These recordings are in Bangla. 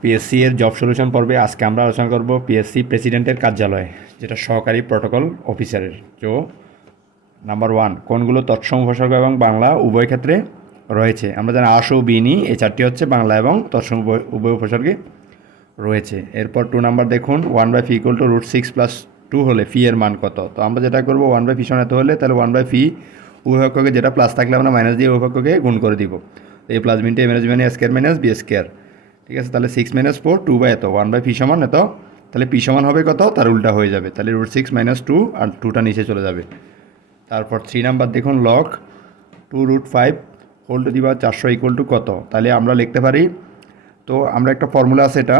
পিএসসি এর জব সলিউশন পর্বে আজকে আমরা আলোচনা করব পিএসসি প্রেসিডেন্টের কার্যালয়, যেটা সহকারী প্রটোকল অফিসারের। তো নাম্বার 1, কোনগুলো তৎসম উপসর্গ এবং বাংলা উভয় ক্ষেত্রে রয়েছে? আমরা জানি আস ও বিনি এই চারটি হচ্ছে বাংলা এবং তৎসম উভয় উপসর্গে রয়েছে। এরপর 2 নাম্বার দেখুন, 1/ফি = √6+2 হলে ফি এর মান কত? তো আমরা যেটা করবো 1/ফি সমান এত হলে তাহলে 1/ফি উভয়পক্ষকে যেটা প্লাস থাকলে আমরা মাইনাস দিয়ে উভয়পক্ষকে গুণ করে দিব। এ প্লাস বিনটা এ মাইনাস বি মানে এ স্কোয়ার মাইনাস বি স্কোয়ার। ঠিক আছে, তাহলে 6 - 4 2/এত 1/ফি সমান এত। তাহলে পি সমান হবে কত? তার উল্টা হয়ে যাবে, তাহলে √6 - 2 আর 2টা নিচে চলে যাবে। তারপর 3 নাম্বার দেখুন, লগ 2√5 হোল টু দি পাওয়ার 400 = কত? তাহলে আমরা লিখতে পারি, তো আমরা একটা ফর্মুলা আছে, এটা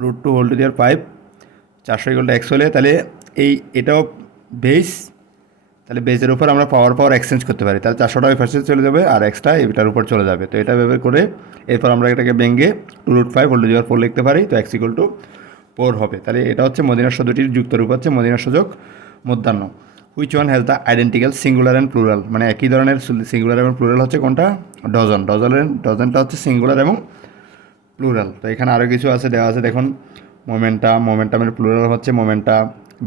√2 whole to the power 5 400 = x হলে তাহলে এটাও বেস, তাহলে বেসের উপর আমরা পাওয়ার এক্সচেঞ্জ করতে পারি, তাহলে 400টা ওই পাশে চলে যাবে আর এক্সট্রা এটার উপর চলে যাবে। তো এটা ব্যবহার করে এরপর আমরা এটাকে ভেঙে 2√5 হোল টু দি পাওয়ার 4 লিখতে পারি, তো x = 4 হবে। তাহলে এটা হচ্ছে মদিনাস্য দুটির যুক্ত রূপ হচ্ছে মদিনাস্য যোগ মধ্যাহ্ন। Which one has the identical singular and plural, মানে একই ধরনের সিঙ্গুলার এবং প্লুরাল হচ্ছে কোনটা? ডজনটা হচ্ছে সিঙ্গুলার এবং প্লুরাল। তো এখানে আরও কিছু আছে, দেওয়া আছে দেখুন, মোমেন্টামের প্লুরাল হচ্ছে মোমেন্টা,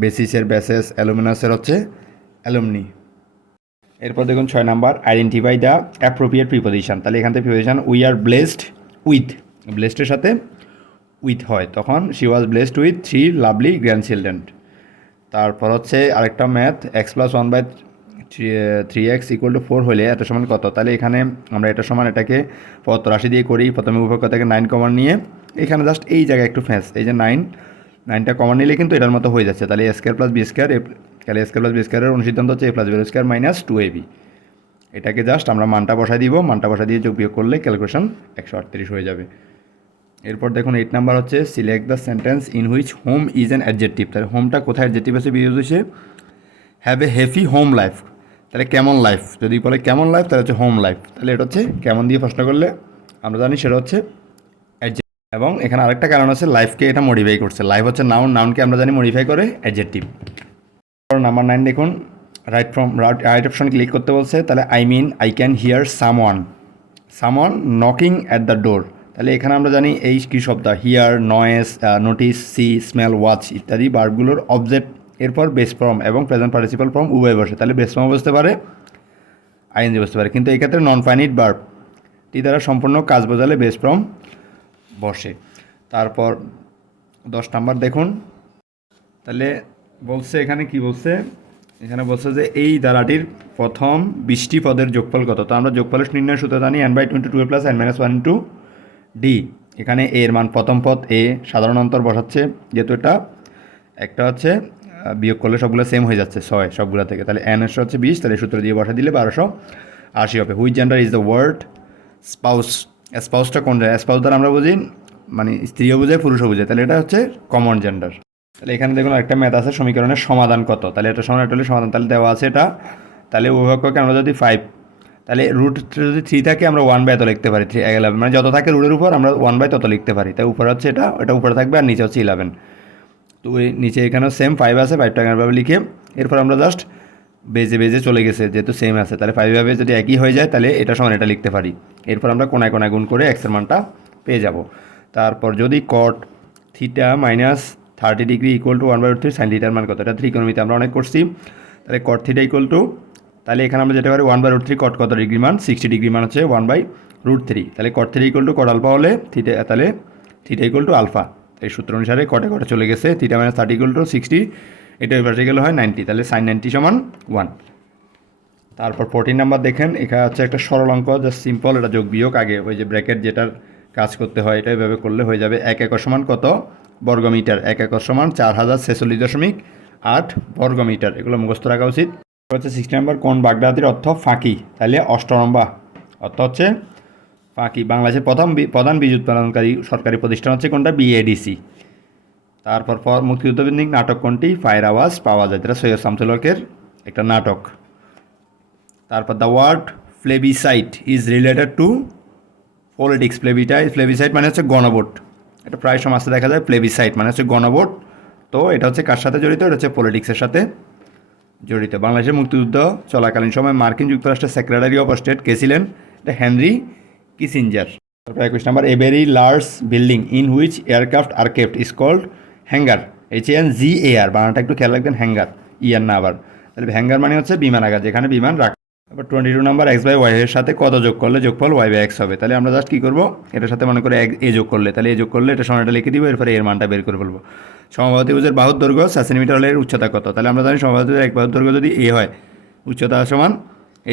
বেসিসের বেসেস, অ্যালুমিনাসের হচ্ছে অ্যালুমনি। এরপর দেখুন 6 number, identify the appropriate preposition. তাহলে এখান থেকে preposition we are blessed with, ব্লেসডের সাথে উইথ হয়, তখন she was blessed with 3 lovely grandchildren. তারপর হচ্ছে আরেকটা ম্যাথ, x+1/3x = 4 হলে এটা সমান কত? তাহলে এখানে আমরা এটা সমান এটাকে পদ রাশি দিয়ে করি। প্রথমে উভয়পক্ষ থেকে 9 কমন নিয়ে এখানে জাস্ট এই জায়গায় একটু ফ্যাঁস, এই যে 9টা কমন নিলে কিন্তু এটার মতো হয়ে যাচ্ছে। তাহলে a² + b², তাহলে a² + b² অনুসিদ্ধান্ত হচ্ছে a + b² - 2ab। এটাকে জাস্ট আমরা মানটা বসাই দিব, মানটা বসাই দিয়ে যোগ বিয়োগ করলে ক্যালকুলেশন 138 হয়ে যাবে। এরপর দেখুন 8 নাম্বার হচ্ছে select the sentence in which home is an adjective. তাহলে হোমটা কোথায় অ্যাডজেক্টিভ আছে ইউজ হয়েছে? Have a happy home life, তাহলে কেমন লাইফ, যদি বলে কেমন লাইফ তাহলে হচ্ছে হোম লাইফ, তাহলে এটা হচ্ছে কেমন দিয়ে প্রশ্ন করলে আমরা জানি সেটা হচ্ছে অ্যাডজেক্টিভ। এবং এখানে আরেকটা কারণ আছে, লাইফকে এটা মডিফাই করছে, লাইফ হচ্ছে নাউন, নাউনকে আমরা জানি মডিফাই করে অ্যাডজেক্টিভ। নাম্বার 9 দেখুন, রাইট অপশন ক্লিক করতে বলছে, তাহলে I can hear someone knocking at the door. তাহলে এখানে আমরা জানি এই কী শব্দ, hear, noise, notice, see, smell, watch ইত্যাদি ভার্বগুলোর অবজেক্ট, এরপর বেস ফর্ম এবং প্রেজেন্ট পার্টিসিপাল ফর্ম উভয় বসে। তাহলে বেস ফর্ম বসতে পারে, আইএনজি বসতে পারে, কিন্তু এই ক্ষেত্রে নন ফাইনিট ভার্বটি দ্বারা সম্পূর্ণ কাজ বোঝালে বেস ফর্ম বসে। তারপর 10 নাম্বার দেখুন, তাহলে বলছে এখানে কি বলছে, এখানে বলছে যে এই ধারাটির প্রথম 20টি পদের যোগফল কত? তো আমরা যোগফলের নির্ণয় সূত্র জানি n/22 + n-1 * d। এখানে এর মান প্রথম পদ এ, সাধারণ অন্তর বসাচ্ছে, যেহেতু এটা একটা হচ্ছে বিয়োগ করলে সবগুলো সেম হয়ে যাচ্ছে 6 সবগুলো থেকে, তাহলে n এর হচ্ছে 20, তাহলে সূত্র দিয়ে বসা দিলে 1280 হবে। Which gender is the word spouse? স্পাউসটা কোন জেন্ডার? স্পাউস দ্বারা আমরা বুঝি মানে স্ত্রীও বোঝায় পুরুষও বোঝায়, তাহলে এটা হচ্ছে কমন জেন্ডার। তাহলে এখানে দেখুন একটা ম্যাথ আছে, সমীকরণের সমাধান কত? তাহলে এটা সমান এটা হলে সমাধান, তাহলে দেওয়া আছে এটা, তাহলে উভয়পক্ষকে আমরা যদি 5, তাহলে রুট যদি 3 থাকে আমরা 1/এত লিখতে পারি, 3 মানে যত থাকে রুটের উপর আমরা 1/, তত লিখতে পারি। তাই উপরে হচ্ছে এটা উপরে থাকবে আর নিচে হচ্ছে 11। তো ওই নিচে এখানেও সেম 5 আছে, 5টা এভাবে লিখে এরপর আমরা জাস্ট বেজে চলে গেছে, যেহেতু সেম আছে, তাহলে 5 যদি একই হয়ে যায় তাহলে এটা সমান এটা লিখতে পারি। এরপর আমরা কোনায় গুণ করে এক্সের মানটা পেয়ে যাব। তারপর যদি cot θ - 30° = 1/√3 sin θ এর মান কত? এটা ত্রিকোণমিতি আমরা অনেক করছি। তাহলে cot θ তাহলে এখানে আমরা যেতে পারি 1/√3 cot কত ডিগ্রি মান? 60 ডিগ্রি মান হচ্ছে 1/√3। তাহলে cot θ = cot আলফা হলে তাহলে θ = আলফা। এই সূত্র অনুসারে কটে চলে গেছে, θ - 30 = 60, এটা ওই পাশে গেলে হয় 90, তাহলে sin 90 = 1। তারপর 14 নাম্বার দেখেন, এখানে হচ্ছে একটা সরল অঙ্ক, জাস্ট সিম্পল, এটা যোগ বিয়োগ আগে ওই যে ব্র্যাকেট যেটার কাজ করতে হয় এটা এভাবে করলে হয়ে যাবে। 1 একর সমান কত বর্গমিটার? 1 একর সমান 4046.8 বর্গমিটার। এগুলো মুখস্থ রাখা উচিত। হচ্ছে 16 নাম্বার, কোন বাগধারাটির অর্থ ফাঁকি? তাহলে অষ্টরম্ভা অর্থ হচ্ছে ফাঁকি। বাংলাদেশের প্রধান বীজ উৎপাদনকারী সরকারি প্রতিষ্ঠান হচ্ছে কোনটা? বিএডিসি। তারপর মুক্তিযুদ্ধভিত্তিক নাটক কোনটি? ফায়ার আওয়াজ পাওয়া যায়, যেটা সৈয়দ শামসুল হকের একটা নাটক। তারপর the word plebiscite is related to politics. Plebiscite মানে হচ্ছে গণভোট, এটা প্রায় সমাজে দেখা যায়। প্লেবিসাইট মানে হচ্ছে গণভোট, তো এটা হচ্ছে কার সাথে জড়িত? এটা হচ্ছে পলিটিক্সের সাথে জড়িত। বাংলাদেশের মুক্তিযুদ্ধ চলাকালীন সময় মার্কিন যুক্তরাষ্ট্রের সেক্রেটারি অফ স্টেট কে ছিলেন? এটা হেনরি কিসিঞ্জার। তারপরে 21 number, a very large building in which aircraft are kept is called hangar. HANGAR, বানানটা একটু খেয়াল রাখবেন, হ্যাঙ্গার, ইয়ার না আবার। তাহলে হ্যাঙ্গার মানে হচ্ছে বিমানাগার, যেখানে বিমান রাখা। তারপর 22 নাম্বার, এক্স বাই ওয়াই এর সাথে কত যোগ করলে যোগফল ওয়াই বাই এক্স হবে। তাহলে আমরা জাস্ট কী করবো, এটার সাথে মনে করে এ যোগ করলে, তাহলে এ যোগ করলে এটা সমানটা লিখে দিব, এরপরে এর মানটা বের করে ফেলবো। সমবাহু ত্রিভুজের বাহুর দৈর্ঘ্য 4 সেন্টিমিটার হলে এর উচ্চতা কত। তাহলে আমরা জানি সমবাহু ত্রিভুজের এক বাহুর দৈর্ঘ্য যদি এ হয়, উচ্চতা সমান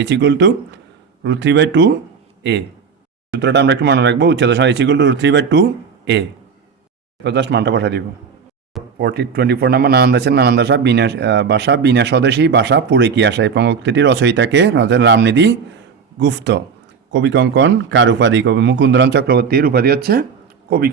h=√3/2 a। সূত্রটা আমরা একটু মনে রাখবো, উচ্চতা সমান h=√3/2 a। এরপর জাস্ট মানটা বসা দিব। 24 নাম্বার, নানান দেশের নানান ভাষা বিনা স্বদেশী ভাষা পুরে কি আসা। এই পঙ্ক্তিটির রচয়িতাকে রামনিধি গুপ্ত। কবি কঙ্কন কার উপাধি? কবি মুকুন্দরাম চক্রবর্তীর উপাধি হচ্ছে কবি।